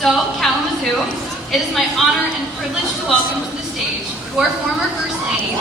So, Kalamazoo, it is my honor and privilege to welcome to the stage your former First Lady,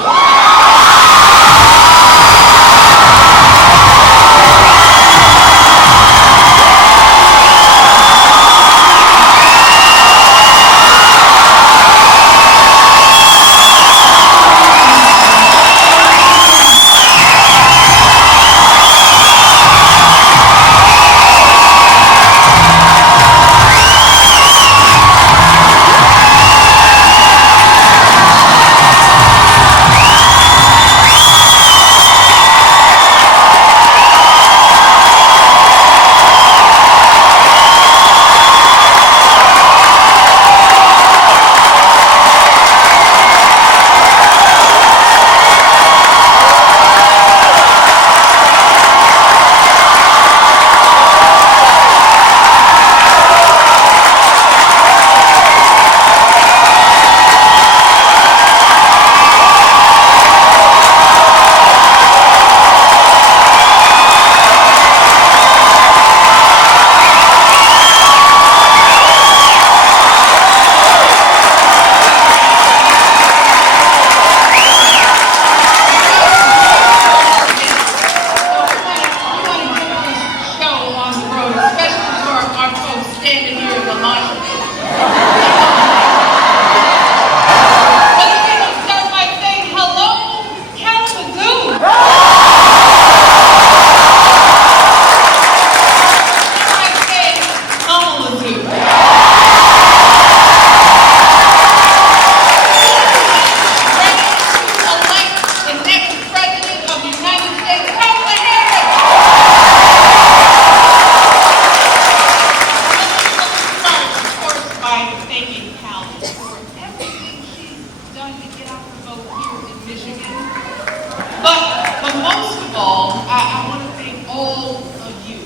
But most of all, I want to thank all of you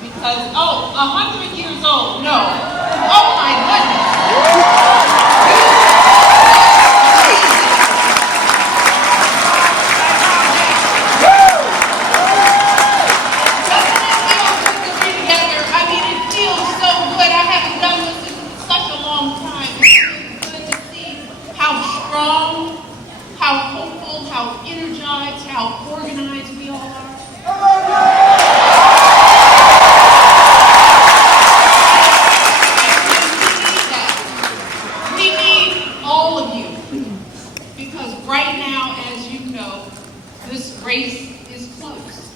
because, 100 years old, no. Oh my goodness. I mean, it feels so good. I haven't done this in such a long time. It's good to see how strong, how hopeful, how energized, how organized we all are. We need all of you because right now, as you know, this race is close.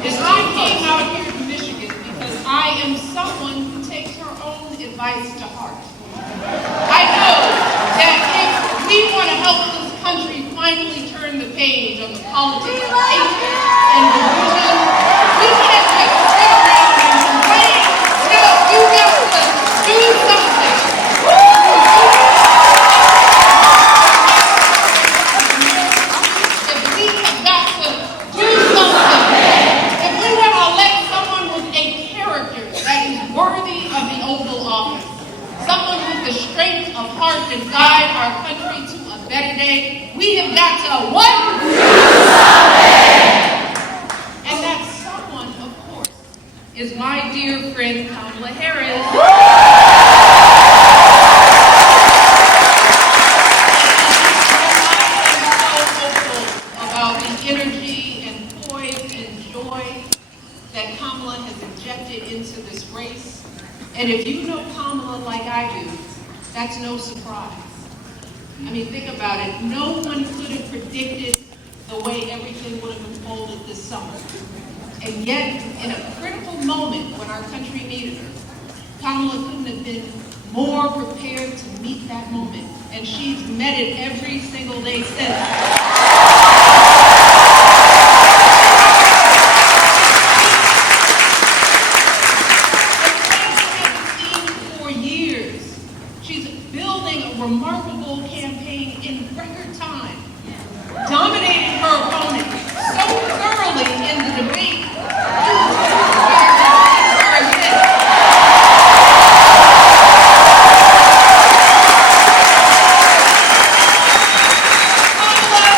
As I came out here to Michigan because I am someone who takes her own advice to heart. I know that if we want to help this country finally turn the page on the politics of hatred and division, we can't just sit around and complain. No, you got to do something. If we have got to do something, if we want to elect someone with a character that is worthy of the Oval Office, someone with the strength of heart to guide our country to a better day, we have got to what? Do something! And that someone, of course, is my dear friend Kamala Harris. About the energy and poise and joy that Kamala has injected into this race. And if you know Kamala like I do, that's no surprise. I mean, think about it. No one could have predicted the way everything would have unfolded this summer. And yet, in a critical moment when our country needed her, Kamala couldn't have been more prepared to meet that moment. And she's met it every single day since. Remarkable campaign in record time, dominating her opponent so thoroughly in the debate. Kamala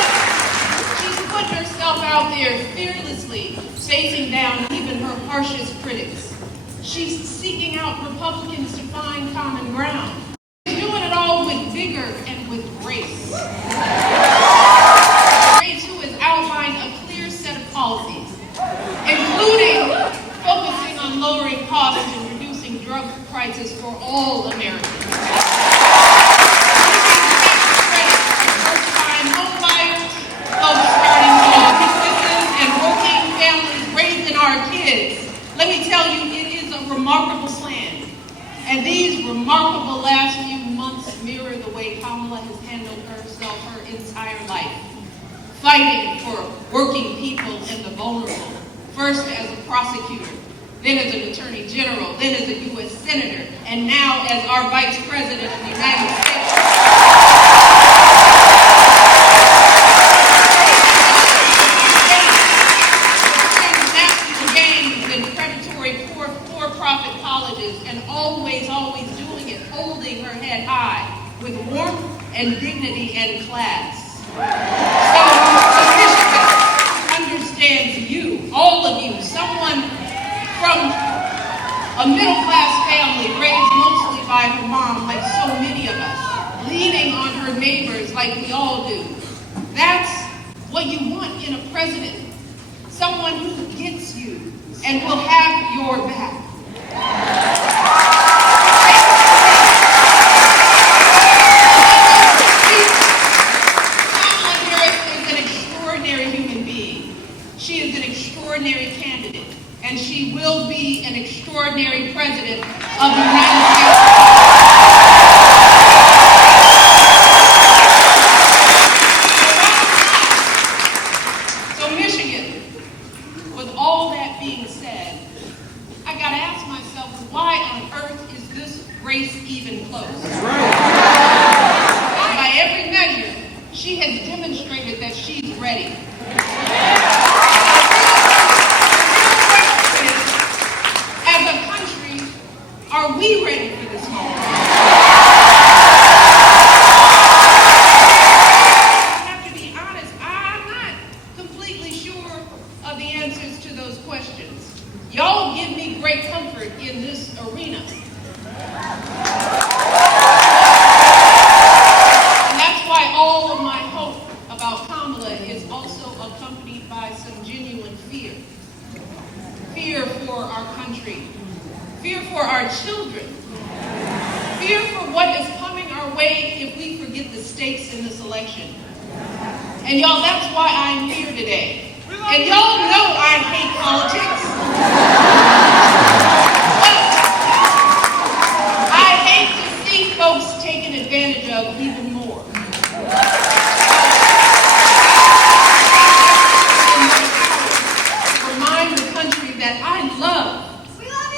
drug crisis for all Americans. First-time home buyers, folks starting small businesses, and working families raising our kids. Let me tell you, it is a remarkable plan. And these remarkable last few months mirror the way Kamala has handled herself her entire life, fighting for working people and the vulnerable, first as a prosecutor, then as an attorney general, then as a U.S. senator, and now as our vice president of the United States. National games and predatory for-profit colleges, and always doing it, holding her head high with warmth and dignity and class. So Michigan understands you, all of you, someone from a middle-class family raised mostly by her mom, like so many of us, leaning on her neighbors like we all do. That's what you want in a president, someone who gets you and will have your back. Kamala Harris is an extraordinary human being. She is an extraordinary candidate, and she will be an extraordinary president of the United States. So Michigan, with all that being said, I gotta ask myself, why on earth is this race even close? By every measure, she has demonstrated that she's ready. As a country, are we ready for this moment? I have to be honest, I'm not completely sure of the answers to those questions. Y'all give me great comfort in this arena. And that's why all of my hope about Kamala is also accompanied by some genuine fear. Fear for our country. Fear for our children. Fear for what is coming our way if we forget the stakes in this election. And y'all, that's why I'm here today. And y'all know I hate politics. But I hate to see folks taken advantage of even more. Remind the country that I love,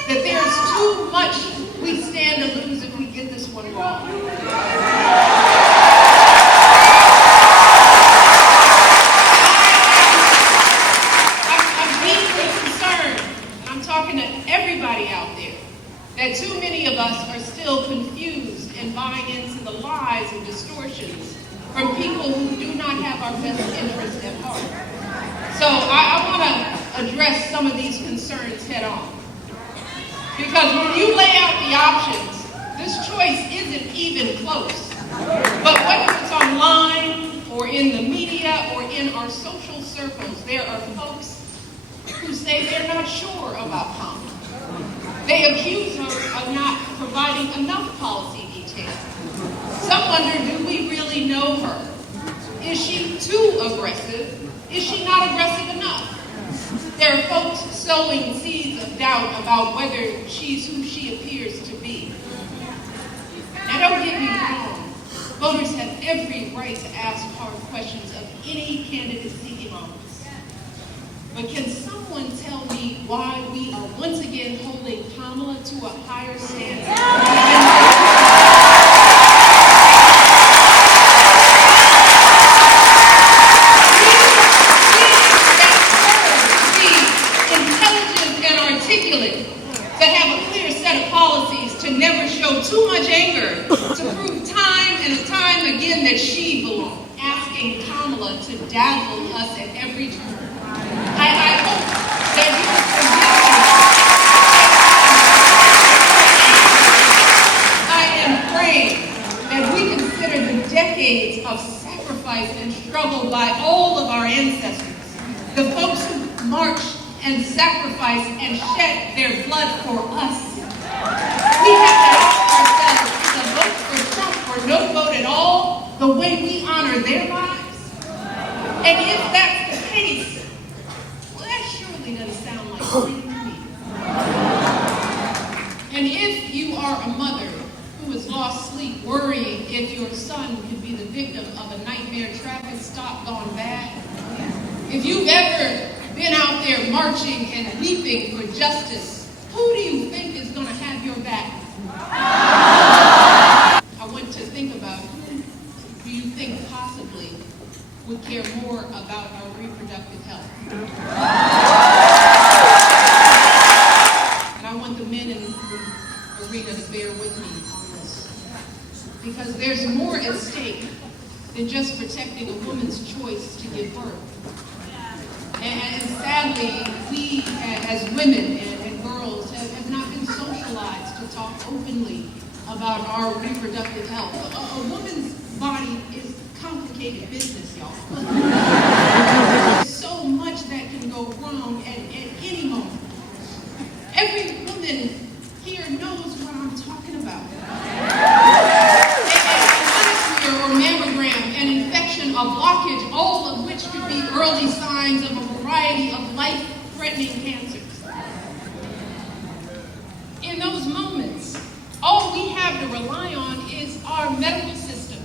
that there's too much we stand to lose if we get this one wrong. I'm deeply concerned, and I'm talking to everybody out there, that too many of us are still confused and buying into the lies and distortions from people who do not have our best interests at heart. So I want to address some of these concerns head on. Because when you lay out the options, this choice isn't even close. But whether it's online or in the media or in our social circles, there are folks who say they're not sure about Kamala. They accuse her of not providing enough policy details. Some wonder, do we really know her? Is she too aggressive? Is she not aggressive enough? There are folks sowing seeds of doubt about whether she's who she appears to be. Now, don't get me wrong. Voters have every right to ask hard questions of any candidate seeking office. But can someone tell me why we are once again holding Kamala to a higher standard? To have a clear set of policies, to never show too much anger, to prove time and time again that she belongs, asking Kamala to dazzle us at every turn. I hope that you will forgive me. I am praying that we consider the decades of sacrifice and struggle by all of our ancestors, the folks who marched and sacrificed and shed their blood for us, We have to ask ourselves, is a vote for Trump or no vote at all the way we honor their lives? And if that's the case, well, that surely doesn't sound like freedom to me. And if you are a mother who has lost sleep worrying if your son could be the victim of a nightmare traffic stop gone bad, if you've ever been out there marching and weeping for justice, who do you think is going to have your back? I want to think about who do you think possibly would care more about our reproductive health. And I want the men in the arena to bear with me on this. Because there's more at stake than just protecting a woman's choice to give birth. And sadly, we as women and girls have not been socialized to talk openly about our reproductive health. A woman's body is complicated business, y'all. There's so much that can go wrong at any moment. Every woman here knows what I'm talking about. Or mammogram, an infection, a blockage, all of which could be early signs of a variety of life-threatening cancers. In those moments, all we have to rely on is our medical system.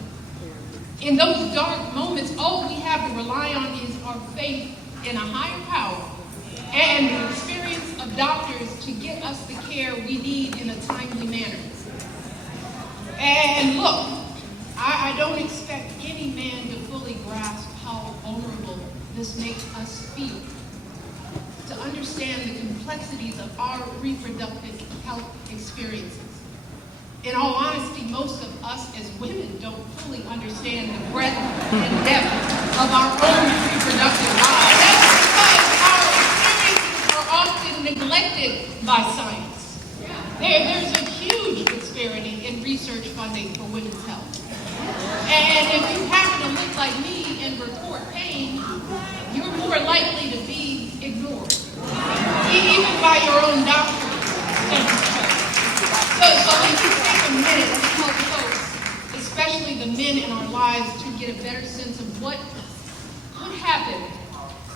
In those dark moments, all we have to rely on is our faith in a higher power and the experience of doctors to get us the care we need in a timely manner. And look, I don't expect any man to fully grasp how vulnerable this makes us feel, to understand the complexities of our reproductive health experiences. In all honesty, most of us as women don't fully understand the breadth and depth of our own reproductive lives. That's because our experiences are often neglected by science. There's a huge disparity in research funding for women's health. And if you happen to look like me and report pain, you're more likely to be ignored, even by your own doctor. So let's just take a minute to help folks, especially the men in our lives, to get a better sense of what could happen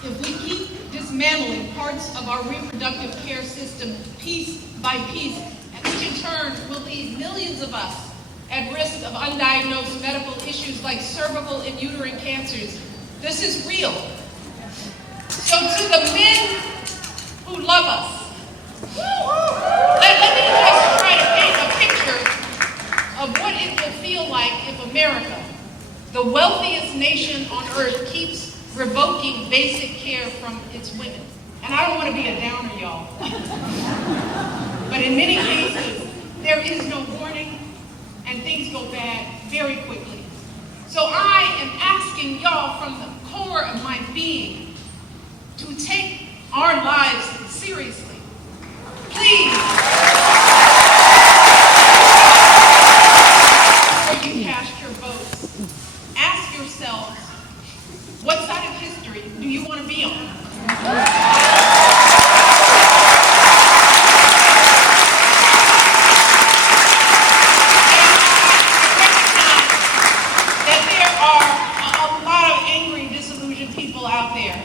if we keep dismantling parts of our reproductive care system piece by piece, and which in turn will leave millions of us at risk of undiagnosed medical issues like cervical and uterine cancers. This is real. So to the men who love us, let me just try to paint a picture of what it will feel like if America, the wealthiest nation on earth, keeps revoking basic care from its women. And I don't want to be a downer, y'all. But in many cases, there is no warning, and things go bad very quickly. So I am asking y'all from the core of my being to take our lives seriously. Please, before you cast your votes, ask yourselves, what side of history do you want to be on?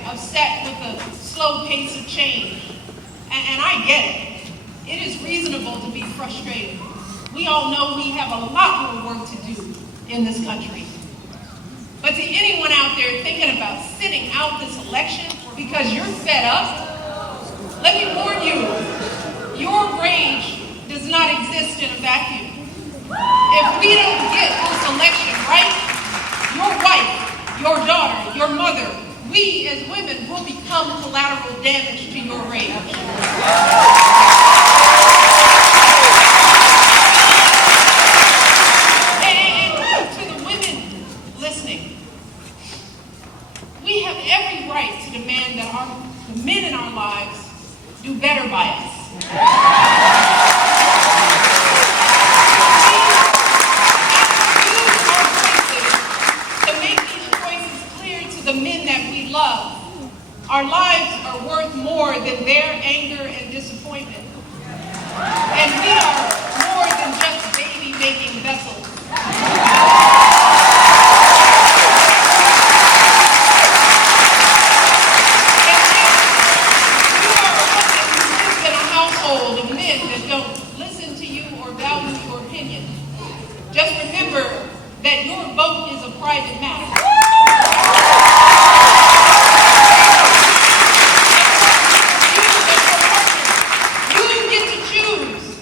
Upset with the slow pace of change. And I get it. It is reasonable to be frustrated. We all know we have a lot more work to do in this country. But to anyone out there thinking about sitting out this election because you're fed up, let me warn you, your rage does not exist in a vacuum. If we don't get this election right, your wife, your daughter, your mother, we as women will become collateral damage to your rage. And to the women listening, we have every right to demand that the men in our lives do better by us. Our lives are worth more than their anger and disappointment. opinion. Just remember that your vote is a private matter. You get to choose.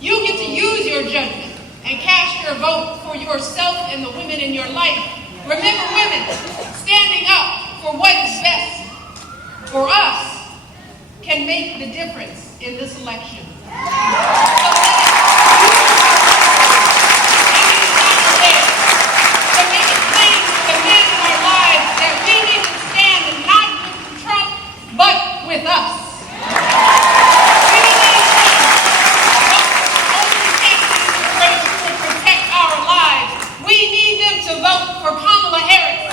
You get to use your judgment and cast your vote for yourself and the women in your life. Remember, women, standing up for what is best for us can make the difference in this election. For Kamala Harris.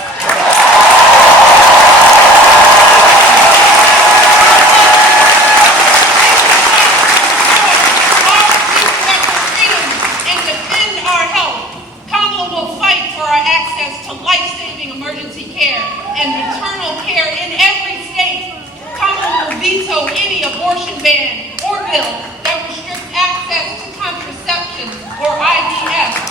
And defend our health. Kamala will fight for our access to life-saving emergency care and maternal care in every state. Kamala will veto any abortion ban or bill that restricts access to contraception or IVF.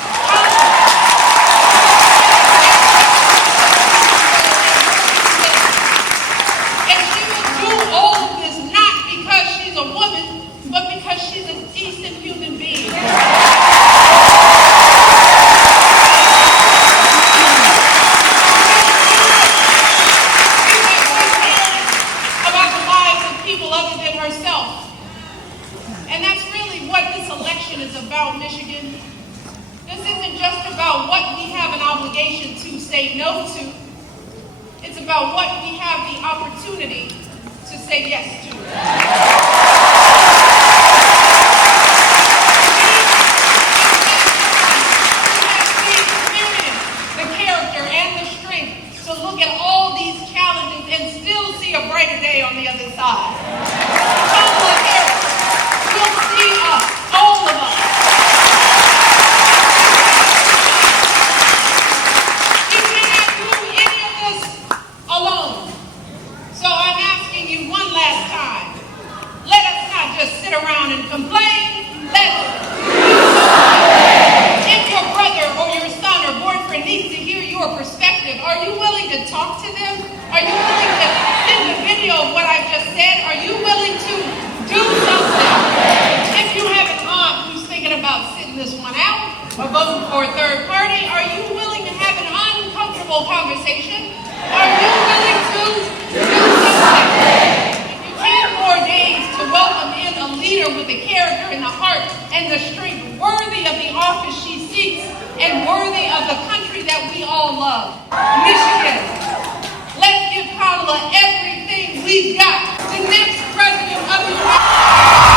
Michigan. This isn't just about what we have an obligation to say no to. It's about what we have the opportunity to say yes to. We have the experience, the character, and the strength to look at all these challenges and still see a brighter day on the other side. Kamala Harris will see us, all of us. Around and complain. Let's do something. If your brother or your son or boyfriend needs to hear your perspective, are you willing to talk to them? Are you willing to send a video of what I've just said? Are you willing to do something? If you have an aunt who's thinking about sitting this one out or voting for a third party, are you willing to have an uncomfortable conversation? Are you willing to do something? 10 more days to welcome in a leader with the character and the heart and the strength worthy of the office she seeks and worthy of the country that we all love. Michigan, let's give Kamala everything we've got. The next president of the United States.